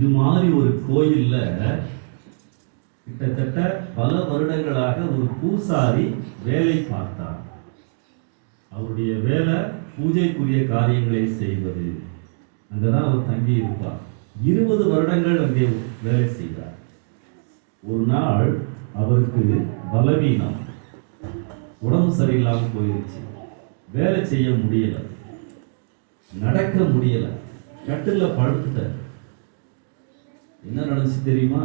இது மாதிரி ஒரு கோயில்ல கிட்டத்தட்ட பல வருடங்களாக ஒரு பூசாரி வேலை பார்த்தார். அவருடைய வேலை பூஜைக்குரிய காரியங்களை செய்வது. அங்கதான் அவர் தங்கி இருப்பார். 20 வருடங்கள் அங்கே வேலை செய்தார். ஒரு நாள் அவருக்கு பலவீனம், உடம்பு சரியில்லாமல் போயிருச்சு. வேலை செய்ய முடியல, நடக்க முடியல, கட்டில படுத்துட்டார். என்ன நடந்துச்சு தெரியுமா?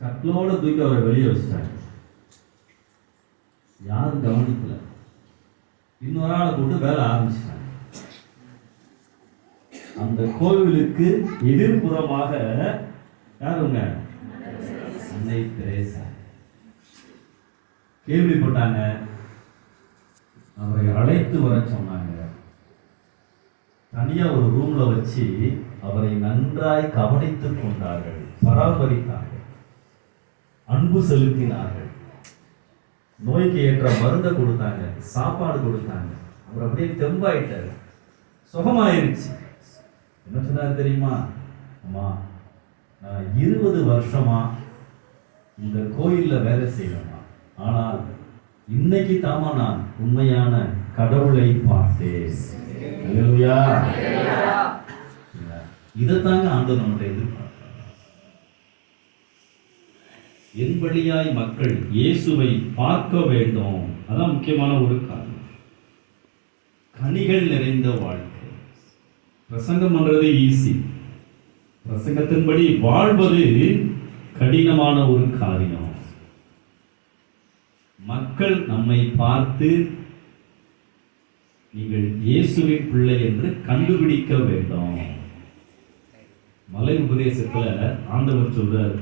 கட்டிலோட தூக்கி அவரை வெளியே வச்சுட்டாங்க. யாரும் கவனிக்கல. இன்னொரு ஆளை போட்டு வேலை ஆரம்பிச்சிட்டாங்க. அந்த கோவிலுக்கு எதிர்ப்புறமாக யாருங்க? அன்னை தெரேசா. கேள்விப்பட்டாங்க, அவரை அழைத்து வர சொன்னாங்க. தனியா ஒரு ரூம்ல வச்சு அவரை நன்றாய் கவனித்துக் கொண்டார்கள், பராமரித்தார்கள், அன்பு செலுத்தினார்கள், நோய்க்கு ஏற்ற மருந்தை கொடுத்தாங்க, சாப்பாடு கொடுத்தாங்க. அவர் அப்படியே தெம்பாயிட்டார், சுகமாயிருச்சு. என்ன சொன்னார் தெரியுமா? அம்மா, நான் 20 வருஷமா இந்த கோயில்ல வேலை செய்யணுமா, ஆனால் இன்னைக்கு தாமா நான் உண்மையான கடவுளை பார்த்தேன். அல்லேலூயா. இதைத்தாங்க ஆண்டவர் நம்மளை எதிர்பார்க்கிறார். என் வழியாய் மக்கள் இயேசுவை பார்க்க வேண்டும். அதான் முக்கியமான ஒரு காரணம். கனிகள் நிறைந்த வாழ்க்கை. பிரசங்கம் பண்றது ஈஸி, பிரசங்கத்தின்படி வாழ்வது கடினமான ஒரு காரியம். மக்கள் நம்மை பார்த்து நீங்கள் இயேசுவின் பிள்ளை என்று கண்டுபிடிக்க வேண்டும். மலை உபதேசத்துல ஆண்டவர் சொல்றார்,